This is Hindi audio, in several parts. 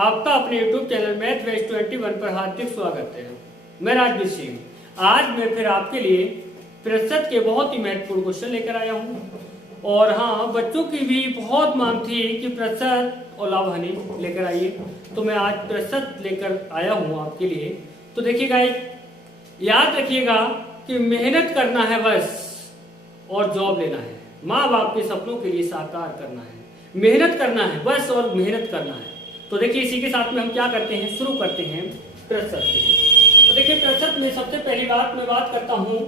आपका अपने YouTube चैनल मैथ बेस 21 पर हार्दिक स्वागत है। मैं राजवीर सिंह। आज मैं फिर आपके लिए प्रतिशत के बहुत ही महत्वपूर्ण क्वेश्चन लेकर आया हूँ। और हाँ, बच्चों की भी बहुत मांग थी कि प्रतिशत और लाभ हानि लेकर आइए, तो मैं आज प्रतिशत लेकर आया हूँ आपके लिए। तो देखिएगा, याद रखिएगा कि मेहनत करना है बस और जॉब लेना है, माँ बाप के सपनों के लिए साकार करना है। मेहनत करना है बस और मेहनत करना है। तो देखिए, इसी के साथ में हम क्या करते हैं, शुरू करते हैं प्रतिशत के। तो देखिए, प्रतिशत में सबसे पहली बात मैं बात करता हूं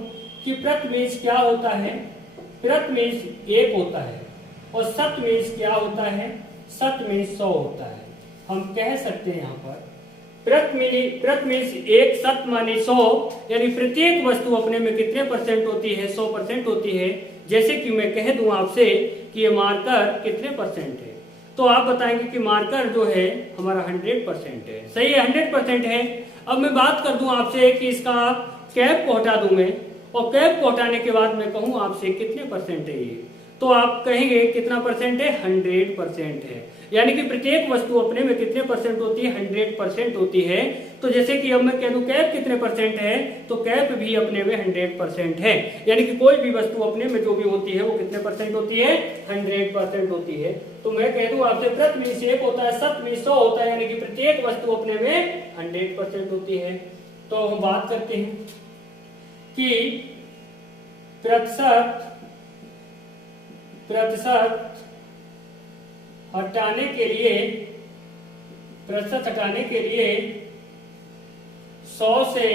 कि प्रत मीन्स क्या होता है। प्रत मीन्स एक होता है और शत मीन्स क्या होता है, शत मीन्स 100 होता है। हम कह सकते हैं यहाँ पर प्रत मीन्स एक, शत माने 100, यानी प्रत्येक वस्तु अपने में कितने परसेंट होती है, 100% होती है। जैसे कि मैं कह दूं आपसे कि ये मार्कर कितने परसेंट है, तो आप बताएंगे कि मार्कर जो है हमारा 100% है। सही है, 100% है। अब मैं बात कर दूं आपसे कि इसका कैप को हटा दूं मैं, और कैप को हटाने के बाद मैं कहूं आपसे कितने परसेंट है ये, तो आप कहेंगे कितना परसेंट है, 100% है। यानी कि प्रत्येक वस्तु अपने में कितने परसेंट होती है, 100% होती है। तो जैसे कि अब मैं कह दूं कैप कितने परसेंट है, तो कैप भी अपने में 100% है। यानी कि कोई भी वस्तु अपने में जो भी होती है वो कितने परसेंट होती है, 100% होती है। तो मैं कह दूं आपसे प्रत मीन्स एक होता है, शत मीन्स 100 होता है, यानी कि प्रत्येक वस्तु अपने में 100% होती है। तो हम बात करते हैं कि प्रतिशत हटाने के लिए, प्रतिशत हटाने के लिए 100 से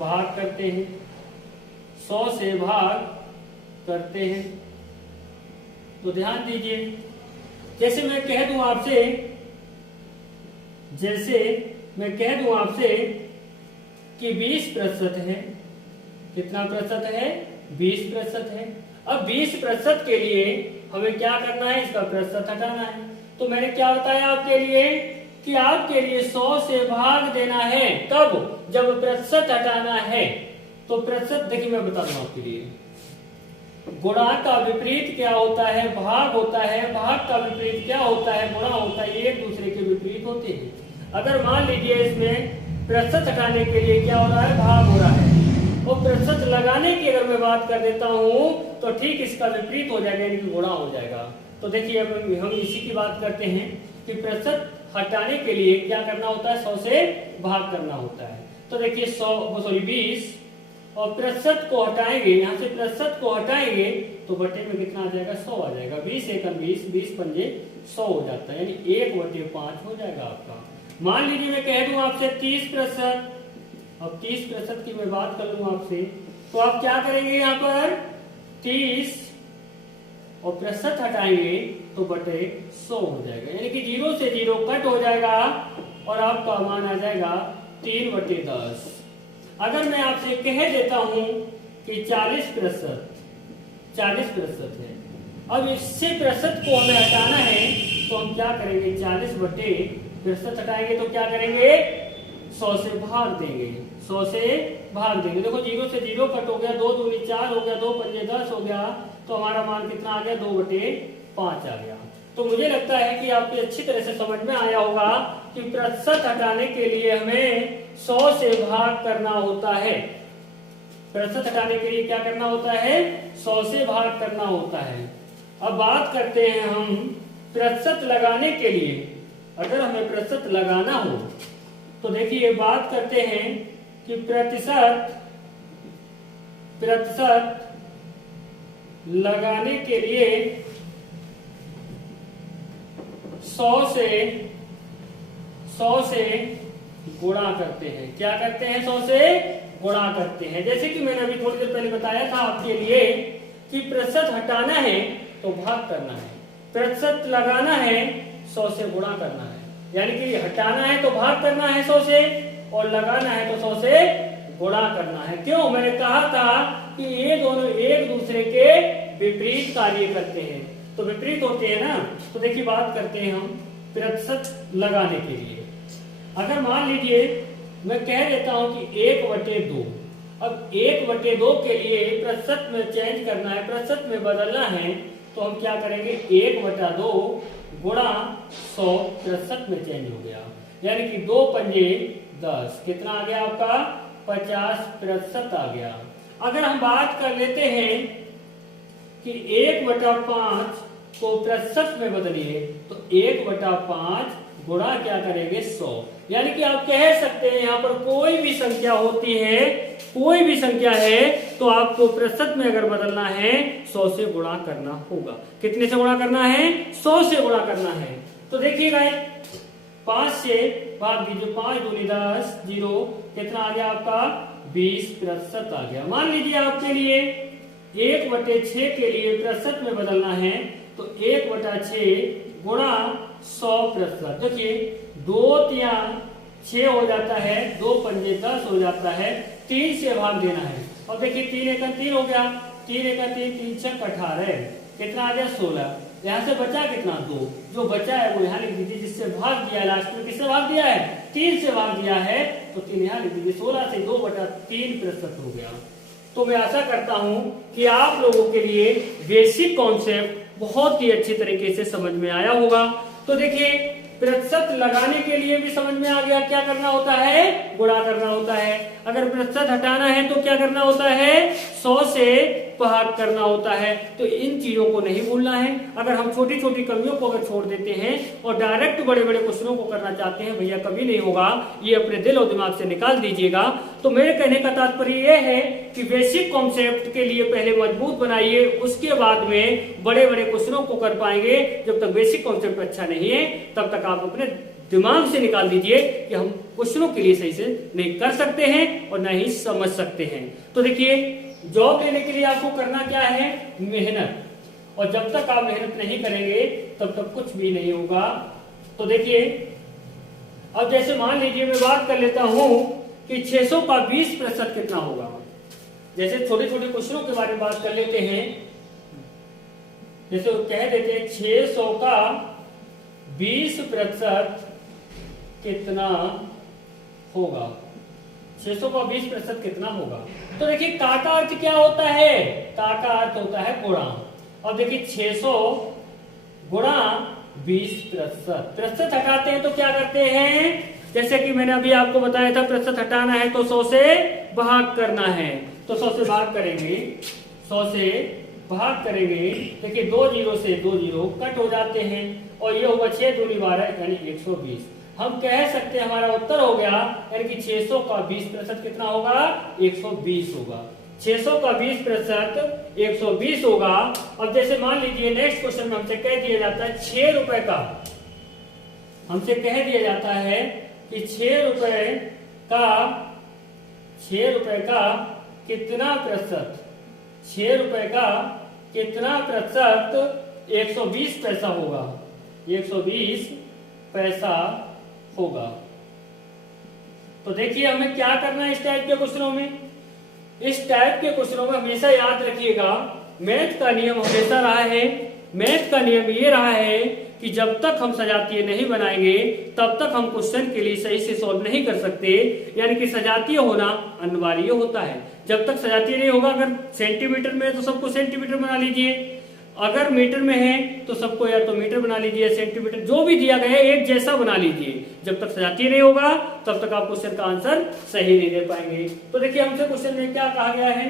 भाग करते हैं, 100 से भाग करते हैं। तो ध्यान दीजिए, जैसे मैं कह दूं आपसे कि 20% है। कितना प्रतिशत है, 20% है। अब 20% के लिए हमें क्या करना है, इसका प्रतिशत हटाना है। तो मैंने क्या बताया आपके लिए कि आपके लिए 100 से भाग देना है, कब, जब प्रतिशत हटाना है। तो प्रतिशत देखिए मैं बता दूं आपके लिए, गुणा का विपरीत क्या होता है, भाग होता है। भाग का विपरीत क्या होता है, गुणा होता है। ये एक दूसरे के विपरीत होते हैं। अगर मान लीजिए इसमें प्रतिशत हटाने के लिए क्या हो रहा है, भाग हो रहा है, और प्रतिशत लगाने की अगर मैं बात कर देता हूं तो ठीक इसका विपरीत हो जाएगा, यानी कि गुणा हो जाएगा। तो देखिए अब हम इसी की बात करते हैं कि प्रतिशत हटाने के लिए क्या करना होता है, 100 से भाग करना होता है। तो देखिए 20 और प्रतिशत को हटाएंगे, यहाँ से प्रतिशत को हटाएंगे तो बटे में कितना आ जाएगा, 100 आ जाएगा। 20 एकम 20, 20 पंजे 100 हो जाता है, यानी 1/5 हो जाएगा आपका। मान लीजिए मैं कह दूं आपसे 30%। अब 30% की मैं बात कर लूं आपसे, तो आप क्या करेंगे, यहाँ पर 30 और प्रतिशत हटाएंगे तो बटे 100 हो जाएगा, यानी कि 0 से 0 कट हो जाएगा और आपका मान आ जाएगा 3/10। अगर मैं आपसे कह देता हूं कि 40% है, अब इससे प्रतिशत को हमें हटाना है, तो हम क्या करेंगे, 40/प्रतिशत हटाएंगे तो क्या करेंगे, 100 से भाग देंगे, 100 से भाग देंगे। देखो 0 से 0 कट हो गया, 2 दूनी 4 हो गया, 2 पंजे 10 हो गया, तो हमारा मान कितना आ गया, 2/5 आ गया। तो मुझे लगता है कि आपको अच्छी तरह से समझ में आया होगा कि प्रतिशत हटाने के लिए हमें 100 से भाग करना होता है। प्रतिशत हटाने के लिए क्या करना होता है, 100 से भाग करना होता है। अब बात करते हैं हम प्रतिशत लगाने के लिए। अगर हमें प्रतिशत लगाना हो तो देखिए बात करते हैं कि प्रतिशत लगाने के लिए 100 से गुणा करते हैं। क्या करते हैं, 100 से गुणा करते हैं। जैसे कि मैंने अभी थोड़ी देर पहले बताया था आपके लिए कि प्रतिशत हटाना है तो भाग करना है, प्रतिशत लगाना है 100 से गुणा करना है। यानी कि हटाना है तो भाग करना है 100 से, और लगाना है तो 100 से गुणा करना है। क्यों, मैंने कहा था कि ये दोनों एक दूसरे के विपरीत कार्य करते हैं, तो विपरीत होते हैं ना। तो देखिए बात करते हैं हम प्रतिशत लगाने के लिए। अगर मान लीजिए मैं कह देता हूं कि 1/2, अब 1/2 के लिए प्रतिशत में चेंज करना है, प्रतिशत में बदलना है, तो हम क्या करेंगे, 1/2 गुणा 100 प्रतिशत में चेंज हो गया, यानी कि 2 पंजे 10, कितना आ गया आपका 50% आ गया। अगर हम बात कर लेते हैं कि 1/5 को प्रतिशत में बदलिए तो 1/5 गुणा क्या करेंगे 100, यानी कि आप कह सकते हैं यहाँ पर कोई भी संख्या होती है, कोई भी संख्या है तो आपको प्रतिशत में अगर बदलना है 100 से गुणा करना होगा। कितने से गुणा करना है? 100 से गुणा करना है। तो देखिएगा 5 से भाग दीजिए, 5 दूनी 10, 0, कितना आ गया आपका 20% आ गया। मान लीजिए आपके लिए 1/6 के लिए प्रतिशत में बदलना है तो 1/6 गुणा 100%। देखिए 2 3 6 हो जाता है, 2 पंजे 10 हो जाता है, 3 से भाग देना है। और देखिए 3 एक 3 हो गया, 3 एक 3, 3 6 18, कितना आ गया 16। यहाँ से बचा कितना 2, जो बचा है वो यहाँ लिख दीजिए, जिससे भाग दिया लास्ट में, किससे भाग दिया है 3 से भाग दिया है तो 3 यहाँ लिख दीजिए। 16 से 2/3% हो गया। तो मैं आशा करता हूं कि आप लोगों के लिए बेसिक कॉन्सेप्ट बहुत ही अच्छी तरीके से समझ में आया होगा। तो देखिए प्रतिशत लगाने के लिए भी समझ में आ गया, क्या करना होता है गुणा करना होता है। अगर प्रतिशत हटाना है तो क्या करना होता है 100 से भाग करना होता है। तो इन चीजों को नहीं भूलना है। अगर हम छोटी छोटी कमियों को अगर छोड़ देते हैं और डायरेक्ट बड़े बड़े क्वेश्चनों को करना चाहते हैं, भैया कभी नहीं होगा, ये अपने दिल और दिमाग से निकाल दीजिएगा। तो मेरे कहने का तात्पर्य यह है कि बेसिक कॉन्सेप्ट के लिए पहले मजबूत बनाइए, उसके बाद में बड़े बड़े क्वेश्चनों को कर पाएंगे। जब तक बेसिक कॉन्सेप्ट अच्छा नहीं है तब तक आप अपने दिमाग से निकाल दीजिए कि हम क्वेश्चनों के लिए सही से नहीं कर सकते हैं और न ही समझ सकते हैं। तो देखिए जॉब लेने के लिए आपको करना क्या है मेहनत, और जब तक आप मेहनत नहीं करेंगे तब तक कुछ भी नहीं होगा। तो देखिए अब जैसे मान लीजिए मैं बात कर लेता हूं कि 600 का 20% कितना होगा। जैसे छोटे छोटे क्वेश्चनों के बारे में बात कर लेते हैं, जैसे कह देते हैं 600 का 20% कितना होगा। 600 का 20% कितना होगा। तो देखिए का अर्थ क्या होता है, का अर्थ होता है गुणा। और देखिए 600 गुणा 20%, प्रतिशत हटाते हैं तो क्या करते हैं, जैसे कि मैंने अभी आपको बताया था प्रतिशत हटाना है तो 100 से भाग करना है। तो 100 से भाग करेंगे, 100 से भाग करेंगे। देखिए 2 0 से 2 0 कट हो जाते हैं और ये होगा 6 दूनी 12 यानी 120। हम कह सकते हैं हमारा उत्तर हो गया, यानी कि 600 का 20% कितना होगा 120 होगा। 600 का 20% 120 होगा। अब जैसे मान लीजिए नेक्स्ट क्वेश्चन में हमसे कह दिया जाता है 6 रुपए का, हमसे कह दिया जाता है कि 6 रुपए का कितना प्रतिशत, 6 रुपए का कितना प्रतिशत 120 पैसा होगा, 120 पैसा होगा। तो देखिए हमें क्या करना है इस टाइप के क्वेश्चनों में, इस टाइप के क्वेश्चनों में हमेशा याद रखिएगा मैथ का नियम हमेशा रहा है, मैथ का नियम ये रहा है कि जब तक हम सजातीय नहीं बनाएंगे तब तक हम क्वेश्चन के लिए सही से सॉल्व नहीं कर सकते। यानी कि सजातीय होना अनिवार्य होता है। जब तक सजातीय नहीं होगा, अगर सेंटीमीटर में है तो सबको सेंटीमीटर बना लीजिए, अगर मीटर में है तो सबको या तो मीटर बना लीजिए, सेंटीमीटर, जो भी दिया गया है एक जैसा बना लीजिए। जब तक सजातीय नहीं होगा तब तक आप क्वेश्चन का आंसर सही नहीं दे पाएंगे। तो देखिए हमसे क्वेश्चन में क्या कहा गया है,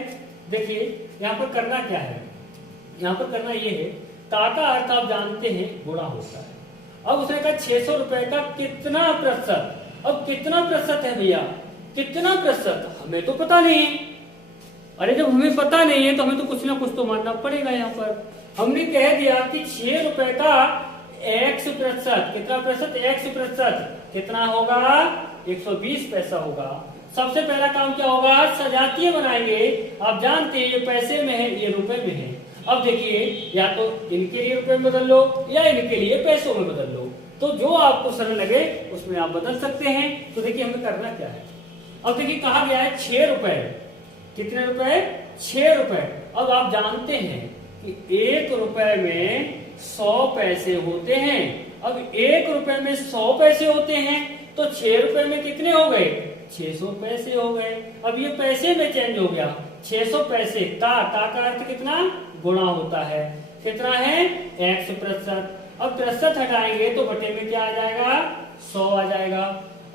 देखिए यहाँ पर करना क्या है, यहाँ पर करना ये है, का अर्थ आप जानते हैं गुणा होता है। अब उसने कहा 600 रुपए का कितना प्रतिशत। अब कितना प्रतिशत है भैया, कितना प्रतिशत हमें तो पता नहीं है। अरे जब हमें पता नहीं है तो हमें तो कुछ ना कुछ तो मानना पड़ेगा। यहाँ पर हमने कह दिया कि 6 रुपए का x%, कितना प्रतिशत, x% कितना होगा 120 पैसा होगा। सबसे पहला काम क्या होगा, सजातीय बनाएंगे। आप जानते हैं ये पैसे में है, ये रुपए में है। अब देखिए या तो इनके लिए रुपए में बदल लो या इनके लिए पैसों में बदल लो, तो जो आपको सरल लगे उसमें आप बदल सकते हैं। तो देखिए हमें करना क्या है, अब देखिए कहा गया है 6 रुपए, कितने रुपए 6 रुपए। अब आप जानते हैं कि 1 रुपए में 100 पैसे होते हैं। अब 1 रुपए में 100 पैसे होते हैं तो 6 रुपए में कितने हो गए 600 पैसे हो गए। अब ये पैसे में चेंज हो गया, 600 पैसे। का अर्थ कितना गुणा होता है, कितना है x%। अब प्रतिशत हटाएंगे तो बटे में क्या आ जाएगा, 100 आ जाएगा।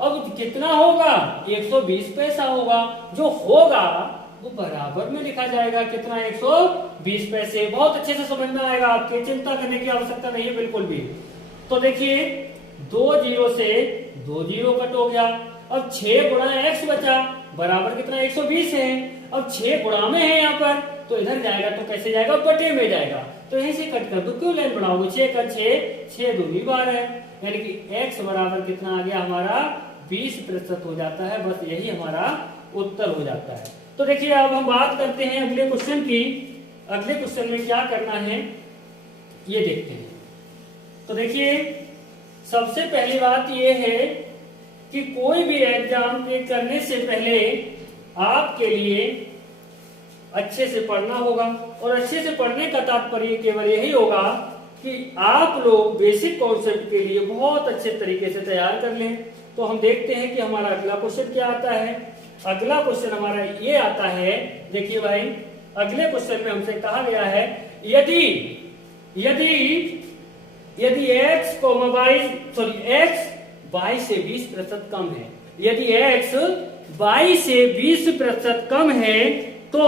अब कितना होगा, 120 पैसा होगा। जो होगा वो बराबर में लिखा जाएगा, कितना, 120 पैसे। बहुत अच्छे से समझ में आएगा, आपके चिंता करने की आवश्यकता नहीं है बिल्कुल भी। तो देखिए 2 जीरो से 2 जीरो कट हो गया। अब 6 गुणा x बचा, बराबर कितना, 120 है। अब 6 गुणा में है यहाँ पर, तो इधर जाएगा तो कैसे जाएगा, बटे में जाएगा। तो यहीं से कट कर दो, क्यों लाइन बनाओगे, 6 का 6 दूनी 12 है, यानी कि x बराबर कितना आ गया हमारा, 20% हो जाता है। बस यही हमारा उत्तर हो जाता है। तो देखिए अब हम बात करते हैं अगले क्वेश्चन की। अगले क्वेश्चन में क्या करना है ये देखते हैं। तो देखिए सबसे पहली बात ये है कि कोई भी एग्जाम पे करने से पहले आपके लिए अच्छे से पढ़ना होगा। और अच्छे से पढ़ने का तात्पर्य केवल यही होगा कि आप लोग बेसिक कॉन्सेप्ट के लिए बहुत अच्छे तरीके से तैयार कर लें। तो हम देखते हैं कि हमारा अगला क्वेश्चन क्या आता है। अगला क्वेश्चन हमारा ये आता है, देखिए भाई अगले क्वेश्चन में हमसे कहा गया है यदि x y से 20% कम है, यदि x y से 20% कम है तो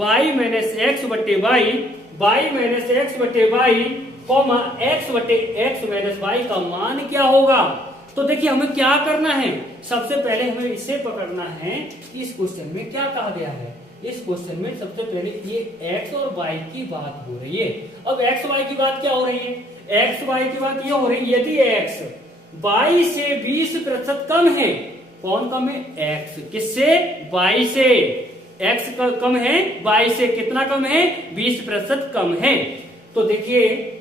y माइनस x बटे y कॉमा x बटे x माइनस y का मान क्या होगा। तो देखिए हमें क्या करना है, सबसे पहले हमें इसे पकड़ना है। इस क्वेश्चन में क्या कहा गया है, इस क्वेश्चन में सबसे पहले ये x और y की बात हो रही है। अब x y की बात क्या हो रही है, x y की बात ये हो रही है, यदि x y से 20% कम है, कौन कम है, x, किससे, y से, x कम है y से, कितना कम है, 20% कम है। तो देखिए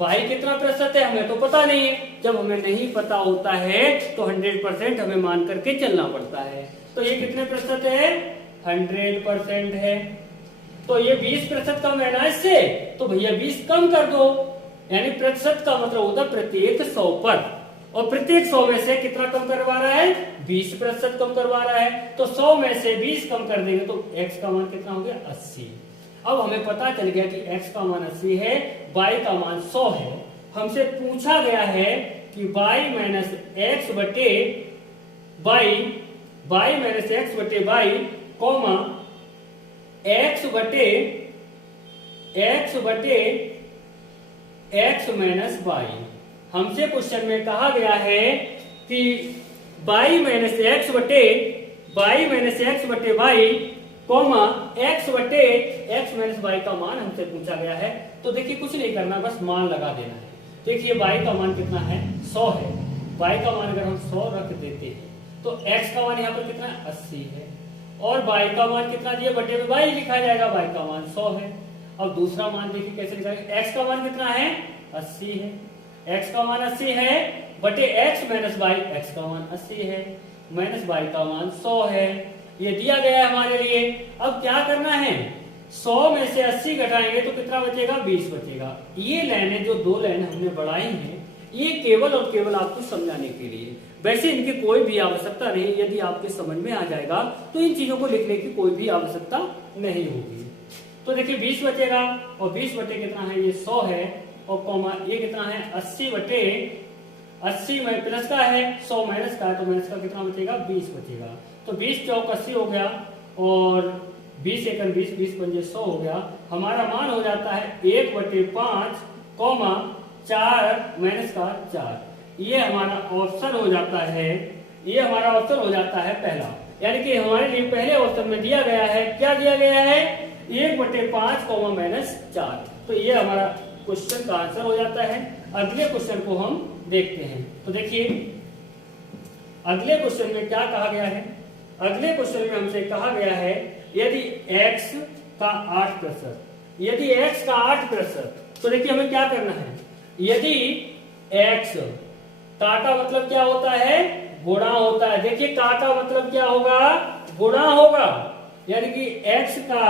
y कितना प्रतिशत है हमें तो पता नहीं है। जब हमें नहीं पता होता है तो 100% हमें मान करके चलना पड़ता है। तो ये कितने प्रतिशत है, 100% है। तो ये 20% कम है ना इससे, तो भैया 20 कम कर दो, यानी प्रतिशत का मतलब होता है प्रत्येक 100 पर, और प्रत्येक 100 में से कितना कम करवा रहा है, 20% कम करवा रहा है। तो 100 में से 20 कम कर देंगे तो x का मान कितना हो गया, 80। अब हमें पता चल गया कि x का मान 80 है, y का मान 100 है। हमसे पूछा गया है कि y माइनस x बटे y कॉमा x बटे x माइनस y। हमसे क्वेश्चन में कहा गया है कि y माइनस x बटे y कॉमा x बटे x माइनस y का मान हमसे पूछा गया है। तो देखिए कुछ नहीं करना, बस मान लगा देना है। देखिए y का मान कितना है, 100 है। y का मान अगर हम 100 रख देते हैं तो x का मान यहाँ पर कितना है, 80 है। और y का मान कितना दिया, बटे में y लिखा जाएगा, y का मान 100 है। अब दूसरा मान देखिए कैसे लिखा है, x का मान कितना है, 80 है। x का मान 80 है बटे x माइनस y, x का मान 80 है माइनस y का मान 100 है। ये दिया गया है हमारे लिए। अब क्या करना है, 100 में से 80 घटाएंगे तो कितना बचेगा, 20 बचेगा। ये लाइनें जो 2 लाइन हमने बढ़ाई हैं ये केवल और केवल आपको समझाने के लिए, वैसे इनकी कोई भी आवश्यकता नहीं। यदि आपके समझ में आ जाएगा तो इन चीजों को लिखने की कोई भी आवश्यकता नहीं होगी। तो देखिए 20 बचेगा, और 20 बटे कितना है, ये 100 है, और कॉमा ये कितना है, 80 बटे 80 में प्लस का है, 100 माइनस का है, तो माइनस का कितना बचेगा, 20 बचेगा। तो 20 चौक 80 हो गया, और 20 एकम 20, 20 पंजे 100 हो गया। हमारा मान हो जाता है 1/5 कॉमा 4 माइनस का 4। ये हमारा ऑप्शन हो जाता है, ये हमारा ऑप्शन हो जाता है पहला। यानी कि हमारे लिए पहले ऑप्शन में दिया गया है, क्या दिया गया है, 1/5 कॉमा माइनस 4। तो ये हमारा क्वेश्चन का आंसर हो जाता है। अगले क्वेश्चन को हम देखते हैं। तो देखिए अगले क्वेश्चन में क्या कहा गया है, अगले क्वेश्चन में हमसे कहा गया है यदि x का 8%, यदि x का 8%, तो देखिए हमें क्या करना है, यदि x काटा मतलब क्या होता है, गुणा होता है। देखिए काटा मतलब क्या होगा, गुणा होगा, यानी कि x का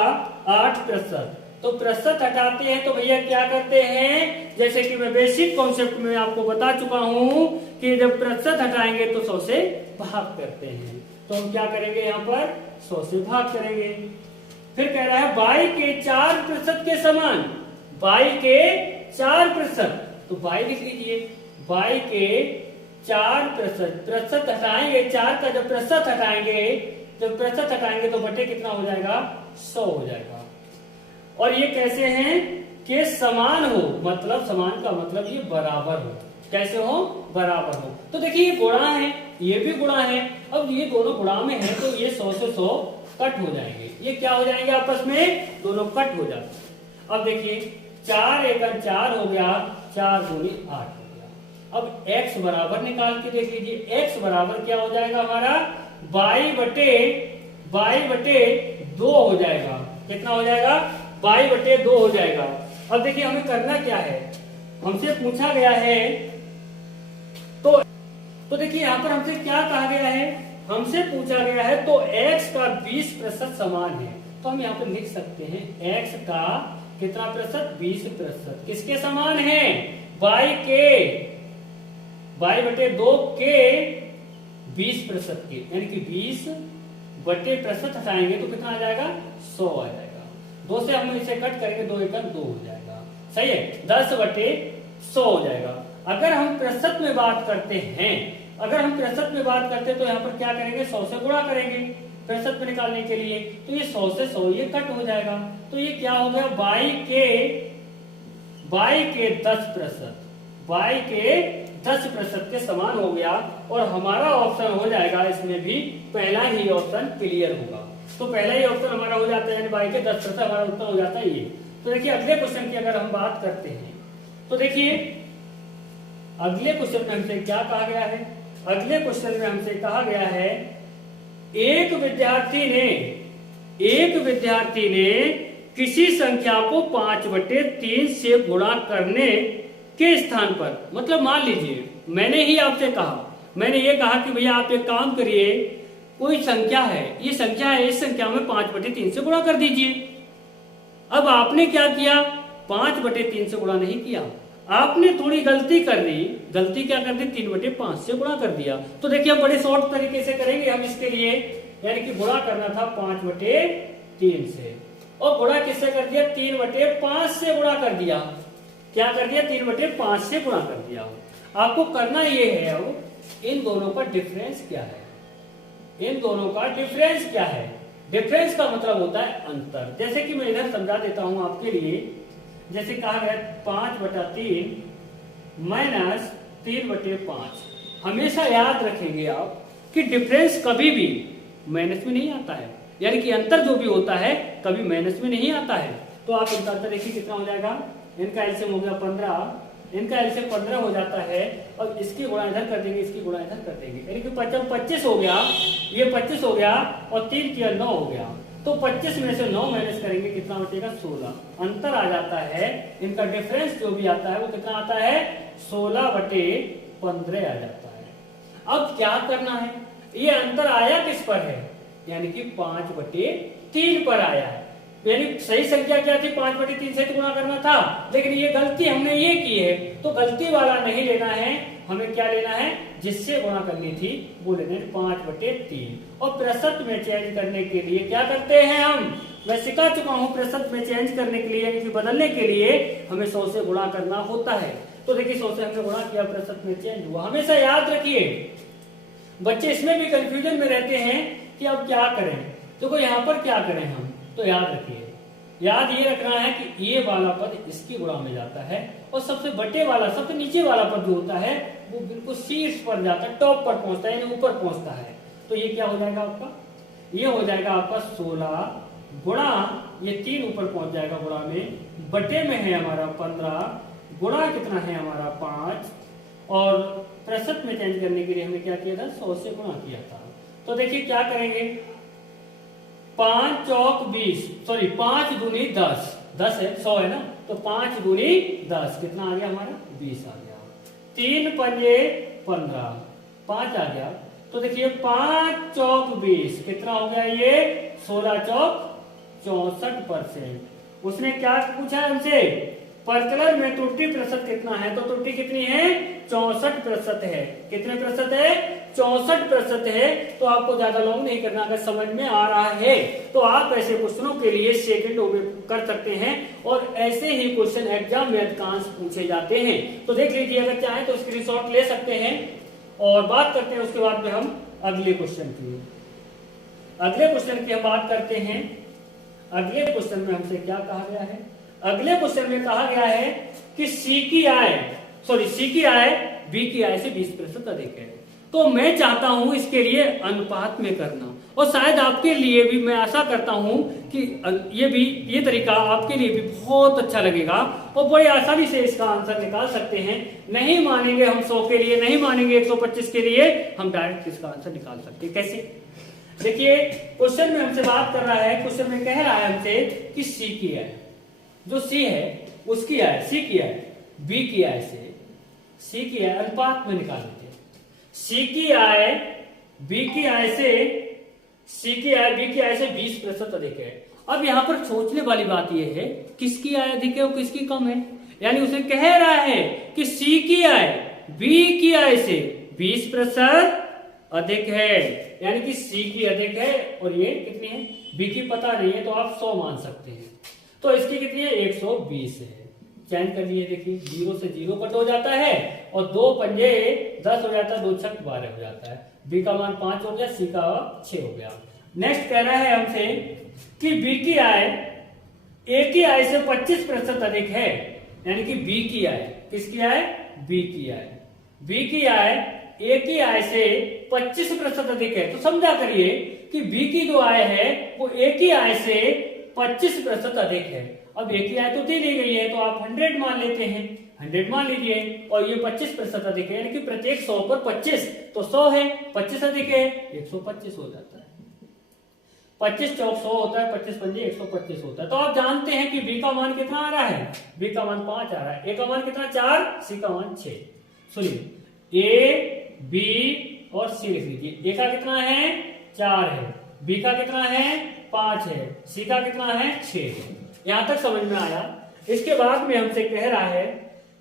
8%। तो प्रतिशत हटाते हैं तो भैया क्या करते हैं, जैसे कि मैं बेसिक कॉन्सेप्ट में आपको बता चुका हूं कि जब प्रतिशत हटाएंगे तो 100 से भाग करते हैं। तो हम क्या करेंगे, यहाँ पर 100 से भाग करेंगे। फिर कह रहा है y के 4% के समान, y के 4%। तो बाई लिख लीजिए, बाई के 4 प्रतिशत हटाएंगे, 4 का जब प्रतिशत हटाएंगे तो बटे कितना हो जाएगा, 100 हो जाएगा। और ये कैसे हैं कि समान हो, मतलब समान का मतलब ये बराबर हो। कैसे हो, बराबर हो। तो देखिए ये गुणा है, ये भी गुणा है। अब ये दोनों गुणा में है तो ये 100 से 100 कट हो जाएंगे। ये क्या हो जाएंगे, आपस में दोनों कट हो जाते। अब देखिए 4 एकम 4 हो गया, 4 दूनी 8 हो गया। अब x बराबर निकाल के देख लीजिए, x बराबर क्या हो जाएगा हमारा, बाई बटे 2 हो जाएगा। कितना हो जाएगा, बाई बटे 2 हो जाएगा। अब देखिए हमें करना क्या है, हमसे पूछा गया है तो देखिए यहाँ पर हमसे क्या कहा गया है, हमसे पूछा गया है तो x का 20% समान है। तो हम यहाँ पर लिख सकते हैं x का कितना प्रतिशत, 20%। किसके समान है, बाई बटे 2 के 20% के, यानी कि 20 बटे प्रतिशत हटाएंगे तो कितना आ जाएगा, 100 आ जाएगा। 2 से हम इसे कट करेंगे, 2 एकम 2 हो जाएगा। सही है, 10 बटे 100 हो जाएगा। अगर हम प्रतिशत में बात करते हैं, तो यहाँ पर क्या करेंगे, 100 से गुणा करेंगे प्रतिशत में निकालने के लिए। तो ये 100 से 100 ये कट हो जाएगा। तो ये क्या हो गया, बाई के 10% के समान हो गया। और हमारा ऑप्शन हो जाएगा इसमें भी पहला ही ऑप्शन क्लियर होगा। तो पहला ही ऑप्शन हमारा हो जाता है, यानी बाई के 10% हमारा उत्तर हो जाता है ये। तो देखिए अगले क्वेश्चन की अगर हम बात करते हैं तो देखिए अगले क्वेश्चन में हमसे क्या कहा गया है, अगले क्वेश्चन में हमसे कहा गया है एक विद्यार्थी ने किसी संख्या को 5/3 से गुणा करने के स्थान पर, मतलब मान लीजिए मैंने ही आपसे कहा, मैंने ये कहा कि भैया आप एक काम करिए, कोई संख्या है, ये संख्या है, इस संख्या में 5/3 से गुणा कर दीजिए। अब आपने क्या किया, 5/3 से गुणा नहीं किया, आपने थोड़ी गलती कर दी। गलती क्या कर दी, 3/5 से गुणा कर दिया। तो देखिए हम बड़े शॉर्ट तरीके से करेंगे हम इसके लिए, यानी कि गुणा करना था 5/3 से, और गुणा किससे कर दिया, 3/5 से गुणा कर दिया। क्या कर दिया, 3/5 से गुणा कर दिया। आपको करना ये है, अब इन दोनों का डिफरेंस क्या है, इन दोनों का डिफरेंस क्या है। डिफरेंस का मतलब होता है अंतर। जैसे कि मैं इधर समझा देता हूं आपके लिए, जैसे कहा गया 5/3 माइनस 3/5। हमेशा याद रखेंगे आप कि डिफरेंस कभी भी माइनस में नहीं आता है, यानी कि अंतर जो भी होता है कभी माइनस में नहीं आता है। तो आप इनका अंतर देखिए कितना हो जाएगा, इनका एलसीएम हो गया 15, इनका एलसीएम 15 हो जाता है, और इसकी गुणा इधर कर देंगे, इसकी गुणा इधर कर देंगे, यानी कि 25 हो गया, ये 25 हो गया, और 3 किया 9 हो गया। तो 25 में से 9 माइनस करेंगे, कितना बचेगा, 16। अंतर आ जाता है, इनका डिफरेंस जो भी आता है वो कितना आता है, 16/15 आ जाता है। अब क्या करना है, ये अंतर आया किस पर है, यानी कि 5/3 पर आया है। यानी सही संख्या क्या थी, 5/3 से गुणा करना था, लेकिन ये गलती हमने ये की है, तो गलती वाला नहीं लेना है, हमें क्या लेना है, जिससे गुणा करनी थी वो लेना है 5/3। और प्रतिशत में चेंज करने के लिए क्या करते हैं हम, मैं सिखा चुका हूं, प्रतिशत में चेंज करने के लिए यानी कि बदलने के लिए हमें 100 से गुणा करना होता है। तो देखिए 100 से हमने गुणा किया, प्रतिशत में चेंज हुआ। हमेशा याद रखिए, बच्चे इसमें भी कंफ्यूजन में रहते हैं कि अब क्या करें। देखो यहाँ पर क्या करें हम, तो याद रखिए, याद ये रखना है कि ये वाला पद इसकी गुणा में जाता है, और सबसे बटे वाला, सबसे नीचे वाला पद जो होता है वो बिल्कुल शीर्ष पर जाता है, टॉप पर पहुंचता है, यानी ऊपर पहुंचता है। तो ये क्या हो जाएगा आपका, ये हो जाएगा आपका 16 गुणा, ये 3 ऊपर पहुंच जाएगा गुणा में, बटे में है हमारा 15, गुणा कितना है हमारा 5, और प्रतिशत में चेंज करने के लिए हमने क्या किया था, 100 से गुणा किया था। तो देखिए क्या करेंगे, 5 चौक 20, सॉरी 5 दूनी 10, 10 है, 100 है ना, तो 5 दूनी 10, कितना आ गया हमारा, 20 आ गया। 3 पंजे 15, 5 आ गया। तो देखिए 5 चौक 20, कितना हो गया ये, 16 चौक 64%। उसने क्या पूछा हमसे, पर्टिकुलर में त्रुटि प्रतिशत कितना है, तो त्रुटि कितनी है 64% है। कितने प्रतिशत है 64% है। तो आपको ज्यादा लॉन्ग नहीं करना, अगर समझ में आ रहा है तो आप ऐसे क्वेश्चनों के लिए सेकंडों में कर सकते हैं और ऐसे ही क्वेश्चन एग्जाम में अधिकांश पूछे जाते हैं। तो देख लीजिए, अगर चाहें तो स्क्रीनशॉट ले सकते हैं और बात करते हैं उसके बाद में हम अगले क्वेश्चन की। अगले क्वेश्चन की हम बात करते हैं। अगले क्वेश्चन में हमसे क्या कहा गया है, अगले क्वेश्चन में कहा गया है कि सी की आय बी की आय से 20% अधिक है। तो मैं चाहता हूं इसके लिए अनुपात में करना, और शायद आपके लिए भी मैं आशा करता हूं कि ये तरीका आपके लिए भी बहुत अच्छा लगेगा और बड़ी आसानी से इसका आंसर निकाल सकते हैं। नहीं मानेंगे हम 100 के लिए, नहीं मानेंगे 125 के लिए, हम डायरेक्ट इसका आंसर निकाल सकते हैं। कैसे? देखिए, क्वेश्चन में हमसे बात कर रहा है, क्वेश्चन में कह रहा है हमसे कि सी की आय, जो सी है उसकी आय, सी की आय बी की आय से, सी की आय अनुपात में निकाल लेते हैं। सी की आय बी की आय से, सी की आय बी की आय से 20% अधिक है। अब यहां पर सोचने वाली बात यह है किसकी आय अधिक है और किसकी कम है। यानी उसे कह रहा है कि सी की आय बी की आय से 20% अधिक है, यानी कि सी की अधिक है और ये कितनी है बी की पता नहीं है, तो आप 100 मान सकते हैं। तो इसकी कितनी है 120 है। चेंज कर लिए, देखिए 0 से 0 कट हो जाता है और 2 पंजे 10 हो जाता है, 2 छक 12 हो जाता है। बी का मान 5 हो गया, सी का 6 हो गया। नेक्स्ट कह रहा है हमसे कि बी की आय ए की आय से 25% अधिक है, यानी कि बी की आय, किसकी आय बी की आय, बी की आय ए की आय से 25% अधिक है। तो समझा करिए कि बी की जो आय है वो ए की आय से 25% अधिक है। अब ए की आय तो दे दी गई है, तो आप 100 मान लेते हैं, 100 मान लीजिए, और ये 25% अधिक है, यानी कि प्रत्येक 100 पर 25, तो 100 है, 25 अधिक है, 125 हो जाता है। 25 चौक 100 होता है, 25 पंजे 125 होता है। तो आप जानते हैं कि बी का मान कितना आ रहा है, बी का मान 5 आ रहा है, ए का मान कितना 4, सी का मान 6। सुनिए, ए बी और सी लिख लीजिए। ए का कितना है 4 है, बी का कितना है 5 है, सी का कितना है 6 है। यहां तक समझ में आया। इसके बाद में हमसे कह रहा है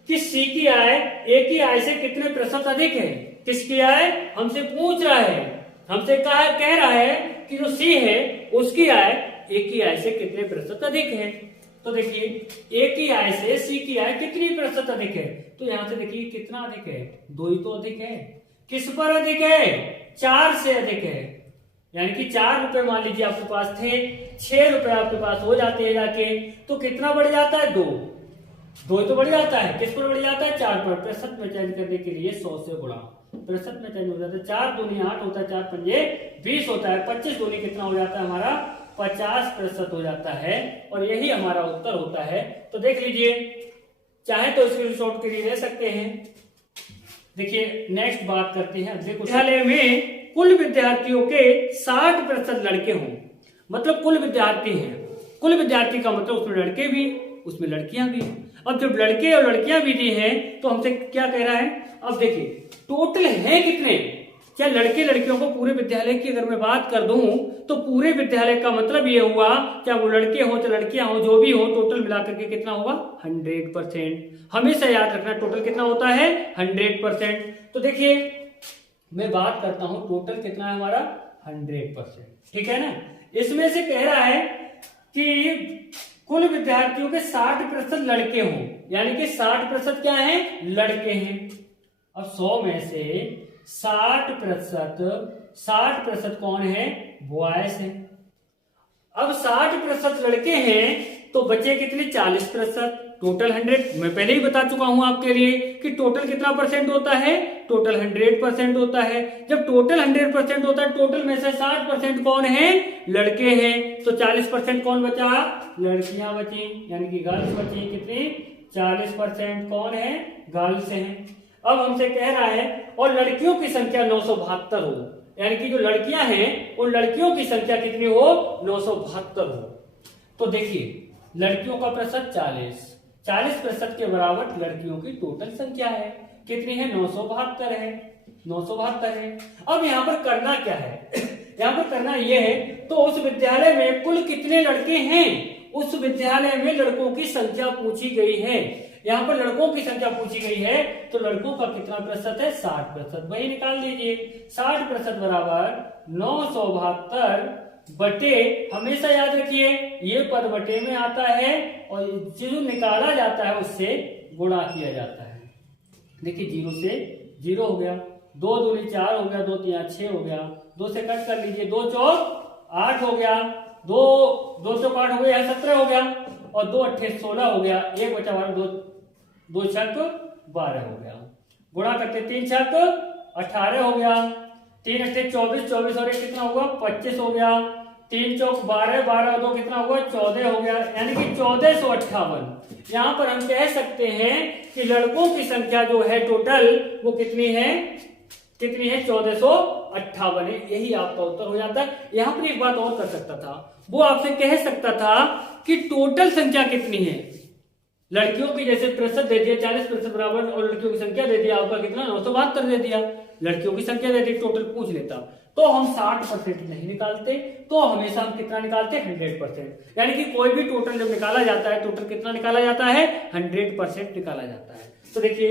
कि सी की आय ए की आय से कितने प्रतिशत अधिक है। किसकी आय हमसे पूछ रहा है, हमसे कह रहा है कि जो सी है उसकी आय ए की आय से कितने प्रतिशत अधिक है। तो देखिए, ए की आय से सी की आय कितनी प्रतिशत अधिक है, तो यहां से देखिए कितना अधिक है, 2 ही तो अधिक है। किस पर अधिक है 4 से अधिक है, यानी कि 4 रुपए मान लीजिए आपके पास थे, 6 रुपए आपके पास हो जाते हैं जाके, तो कितना बढ़ जाता है 2 ही तो बढ़ जाता है। किस पर बढ़ जाता है 4 पर। प्रतिशत में चेंज करने के लिए 100 से गुणा, प्रतिशत में चेंज हो जाता है। 4 दूनी 8 होता है, 4 पंजे 20 होता है, 25 दूनी कितना हो जाता है हमारा 50% हो जाता है, और यही हमारा उत्तर होता है। तो देख लीजिए, चाहे तो स्क्रीनशॉट के लिए ले सकते हैं। देखिए, नेक्स्ट बात करते हैं अगले विद्यालय में कुल विद्यार्थियों के 60% लड़के हों, मतलब कुल विद्यार्थी हैं। कुल विद्यार्थी का मतलब उसमें लड़के भी, उसमें लड़कियां भी। अब जब लड़के और लड़कियां भी दी हैं तो हमसे क्या कह रहा है, अब देखिए टोटल है कितने, क्या लड़के लड़कियों को पूरे विद्यालय की अगर मैं बात कर दूं तो पूरे विद्यालय का मतलब ये हुआ, क्या वो लड़के हो चाहे लड़कियां हो, जो भी हो, टोटल मिलाकर के कितना होगा 100%। हमेशा याद रखना टोटल कितना होता है 100%। तो देखिए, मैं बात करता हूं टोटल कितना है हमारा 100%, ठीक है ना। इसमें से कह रहा है कि कुल विद्यार्थियों के 60% लड़के हों, यानी कि 60% क्या है लड़के हैं। अब 100 में से 60% कौन है बॉयज है। अब 60% लड़के हैं तो बचे कितने 40%। टोटल 100 मैं पहले ही बता चुका हूं आपके लिए कि टोटल कितना परसेंट होता है, टोटल 100% होता है। जब टोटल 100% होता है, टोटल में से 60% कौन है लड़के हैं, तो 40% कौन बचा लड़कियां बची, यानी कि गर्ल्स बची। कितनी 40% कौन है गर्ल्स हैं। अब हमसे कह रहा है और लड़कियों की संख्या 972 हो, यानी कि जो लड़कियां हैं उन लड़कियों की संख्या कितनी हो 972 हो। तो देखिए, लड़कियों का प्रतिशत 40% के बराबर लड़कियों की टोटल संख्या है, कितनी है 972 है, 972 है। अब यहां पर करना क्या है, यहां पर करना यह है, तो उस विद्यालय में कुल कितने लड़के हैं उस विद्यालय में लड़कों की संख्या पूछी गई है। यहाँ पर लड़कों की संख्या पूछी गई है, तो लड़कों का कितना प्रतिशत है? 60%। वही निकाल लीजिए। 60% बराबर 972 बटे, हमेशा याद रखिए ये पद बटे में आता है और जो निकाला जाता है उससे गुणा किया जाता है। देखिए 0 से 0 हो गया, 2 दूनी 4 हो गया, 2 3 6 हो गया, 2 से कट कर लीजिए, 2 चौक 8 हो गया, 2 चौक 8 हो गया, 17 हो गया, और 2 अट्ठे 16 हो गया, 1 बचा 2 छक 12 हो गया। गुणा करते 3 छक 18 हो गया, 3 अट्ठे 24, 24 और 1 कितना होगा? 25 हो गया, 3 चौक 12, 12 और 2 कितना होगा? 14 हो गया, यानी कि 1458। यहाँ पर हम कह सकते हैं कि लड़कों की संख्या जो है टोटल वो कितनी है? 1458 है। यही आपका उत्तर हो जाता है। यहाँ पर एक बात और कर सकता था, वो आपसे कह सकता था कि टोटल संख्या कितनी है। लड़कियों की जैसे प्रतिशत दे दिया 40% बराबर, और लड़कियों की संख्या दे दिया आपका कितना? 972 दे दिया। लड़कियों की संख्या दे दी, टोटल पूछ लेता तो हम 60% नहीं निकालते, तो हमेशा हम कितना निकालते? 100%। यानी कि कोई भी टोटल जब निकाला जाता है, टोटल कितना निकाला जाता है? 100% निकाला जाता है। तो देखिए,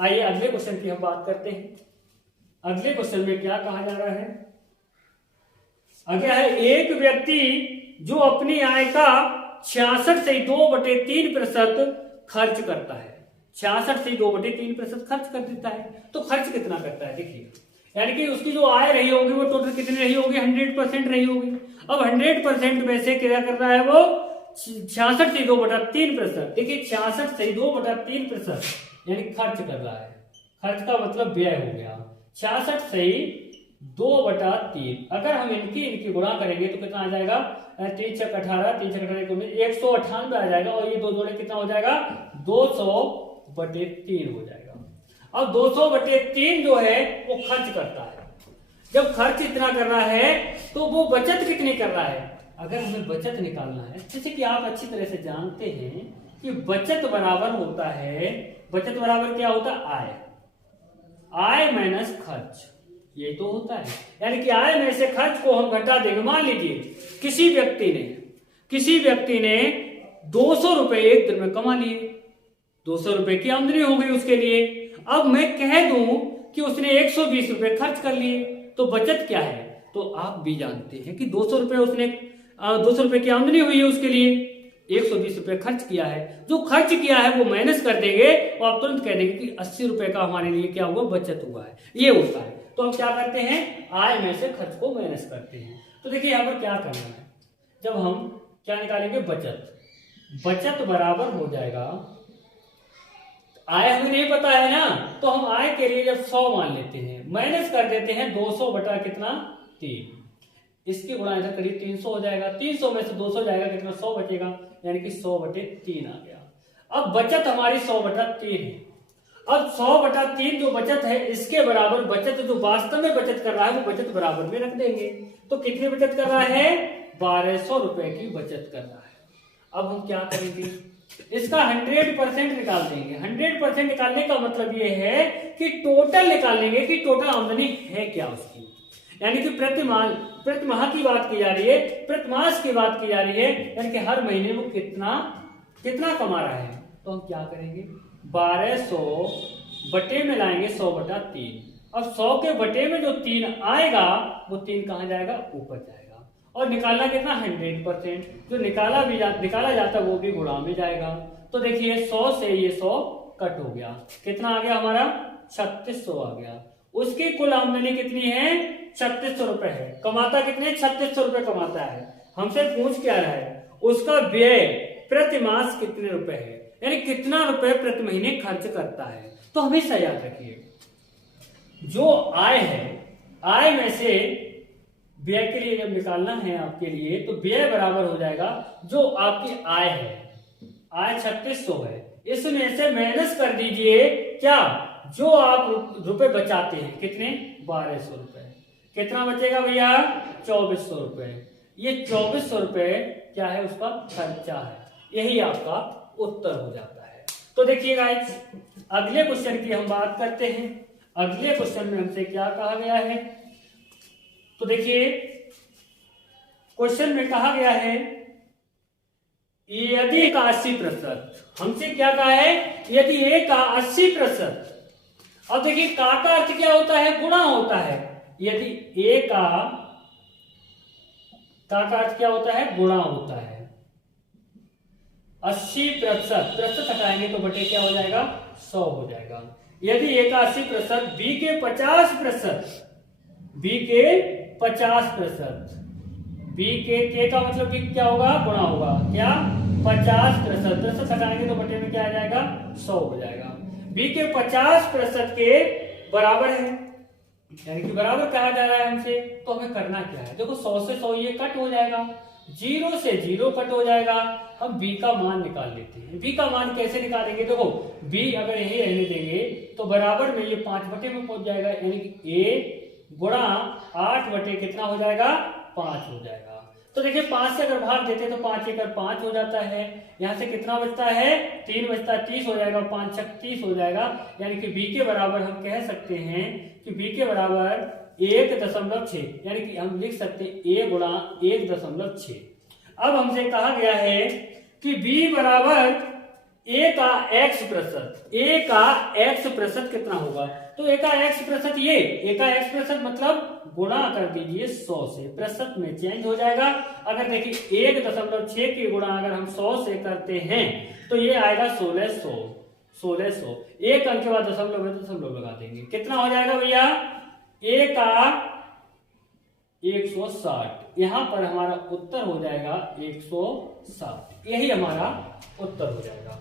आइए अगले क्वेश्चन की हम बात करते हैं। अगले क्वेश्चन में क्या कहा जा रहा है? आगे है, एक व्यक्ति जो अपनी आय का 66 से 2/3% खर्च करता है। 66 से 2/3% खर्च कर देता है, तो खर्च कितना करता है? देखिए, यानी कि उसकी जो आय रही होगी वो टोटल कितनी रही होगी? 100% रही होगी। अब 100% में से क्या कर रहा है वो? 66 से 2/3%। देखिए 66 से 2/3% यानी खर्च कर रहा है। खर्च का मतलब व्यय हो गया। 66 से 2/3, अगर हम इनकी गुणा करेंगे तो कितना आ जाएगा? 3 छक 18, 3 छक 18 198 आ जाएगा, और ये 2 जोड़े कितना हो जाएगा? 200/3 हो जाएगा। अब 200/3 जो है वो खर्च करता है। जब खर्च इतना कर रहा है तो वो बचत कितनी कर रहा है? अगर हमें बचत निकालना है, जैसे कि आप अच्छी तरह से जानते हैं कि बचत बराबर होता है, बचत बराबर क्या होता है? आय, आय माइनस खर्च, ये तो होता है। यानी कि आय में से खर्च को हम घटा देंगे। मान लीजिए किसी व्यक्ति ने 200 रुपए एक दिन में कमा लिए, 200 रुपए की आमदनी हो गई उसके लिए। अब मैं कह दूं कि उसने 120 रुपए खर्च कर लिए, तो बचत क्या है? तो आप भी जानते हैं कि 200 रुपए की आमदनी हुई है उसके लिए, 120 रुपए खर्च किया है। जो खर्च किया है वो माइनस कर देंगे और आप तुरंत कह देंगे कि 80 रुपए का हमारे लिए क्या हुआ? बचत हुआ है। ये होता है। तो हम क्या करते हैं? आय में से खर्च को माइनस करते हैं। तो देखिए यहाँ पर क्या करना है, जब हम क्या निकालेंगे? बचत बराबर हो जाएगा, आय हमें नहीं पता है ना, तो हम आय के लिए जब 100 मान लेते हैं, माइनस कर देते हैं 200 बटा कितना? 3। इसकी गुणा ऐसा करिए 300 हो जाएगा। 300 में से 200 जाएगा कितना? 100 बचेगा, यानी कि 100/3 आ गया। अब बचत हमारी 100/3 है। अब 100/3 जो बचत है, इसके बराबर बचत जो वास्तव में बचत कर रहा है वो बचत बराबर में रख देंगे। तो कितनी बचत कर रहा है? 1200 रुपए की बचत कर रहा है। अब हम क्या करेंगे? इसका 100% निकाल देंगे। 100% निकालने का मतलब ये है कि टोटल निकालेंगे कि टोटल आमदनी है क्या उसकी, यानी कि प्रति माह की बात की जा रही है, प्रति मास की बात की जा रही है, यानी कि हर महीने वो कितना कमा रहा है। तो हम क्या करेंगे? 1200 बटे में लाएंगे 100/3। अब 100 के बटे में जो 3 आएगा वो 3 कहां जाएगा? ऊपर जाएगा। और निकालना कितना? 100%। जो निकाला जाता वो भी गुणा में जाएगा। तो देखिए 100 से ये 100 कट हो गया, कितना आ गया हमारा? 3600 आ गया। उसकी कुल आमदनी कितनी है? 3600 रुपए है। कमाता कितने? 3600 रुपए कमाता है। हमसे पूछ क्या रहा है? उसका व्यय प्रति मास कितने रुपए है, यानी कितना रुपए प्रति महीने खर्च करता है। तो हमेशा याद रखिए, जो आय है, आय में से व्यय के लिए जब निकालना है आपके लिए, तो व्यय बराबर हो जाएगा जो आपकी आय है। आय 3600 है, इसमें से माइनस कर दीजिए क्या? जो आप रुपए बचाते हैं, कितने? 1200 रुपए। कितना बचेगा भैया? 2400 रुपए। ये 2400 रुपए क्या है? उसका खर्चा है। यही आपका उत्तर हो जाता है। तो देखिए गाइस, अगले क्वेश्चन की हम बात करते हैं। अगले क्वेश्चन में हमसे क्या कहा गया है? तो देखिए क्वेश्चन में कहा गया है यदि का 80%, हमसे क्या कहा है, यदि ए का 80%। अब देखिए का अर्थ क्या होता है, गुणा होता है। यदि ए का अर्थ क्या होता है, गुणा होता है। 80%, प्रतिशत हटाएंगे तो बटे क्या हो जाएगा, 100 हो जाएगा। यदि ए का 80%, बी के 50%, बी के 50%, बी के का मतलब भी क्या होगा, गुणा होगा, क्या 50%, 10 हटाएंगे तो बटे में क्या आ जाएगा, 100 हो जाएगा। बी के 50% के बराबर है, यानी कि बराबर कहा जा रहा है हमसे, तो हमें करना क्या है, देखो 100 से 100 ये कट हो जाएगा, 0 से 0 कट हो जाएगा। हम b का मान निकाल लेते हैं। b का मान कैसे निकालेंगे, देखो b अगर यही रहने देंगे तो बराबर में ये 5 बटे में पहुंच जाएगा, यानी कि a गुणा 8 बटे कितना हो जाएगा, 5 हो जाएगा। तो देखिए 5 से अगर भाग देते तो 5 एकड़ 5 हो जाता है, यहां से कितना बचता है, 3 बचता है, 30 हो जाएगा, 5 छक 30 हो जाएगा। यानी कि b के बराबर हम कह सकते हैं कि b के बराबर 1.6, यानी कि हम लिख सकते हैं a गुणा 1.6। अब हमसे कहा गया है कि b बराबर a का x%, a का x% कितना होगा, तो a का x%, ये a का x% मतलब गुणा कर दीजिए 100 से, प्रतिशत में चेंज हो जाएगा। अगर देखिए 1.6 की गुणा अगर हम 100 से करते हैं तो ये आएगा 1600। एक अंक के बाद दशमलव में दशमलव लगा देंगे, कितना हो जाएगा भैया, a का 160। यहां पर हमारा उत्तर हो जाएगा 160, यही हमारा उत्तर हो जाएगा।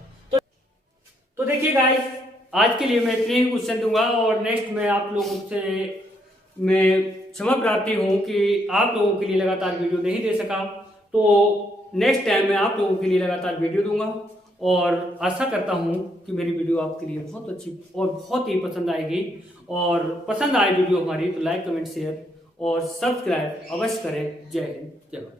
तो देखिए गाइस, आज के लिए मैं इतने ही क्वेश्चन दूंगा और नेक्स्ट में आप लोगों से मैं क्षमा प्रार्थी हूं कि आप लोगों के लिए लगातार वीडियो नहीं दे सका, तो नेक्स्ट टाइम मैं आप लोगों के लिए लगातार वीडियो दूंगा और आशा करता हूं कि मेरी वीडियो आपके लिए बहुत अच्छी और बहुत ही पसंद आएगी। और पसंद आए वीडियो हमारी तो लाइक, कमेंट, शेयर और सब्सक्राइब अवश्य करें। जय हिंद, जय भारत।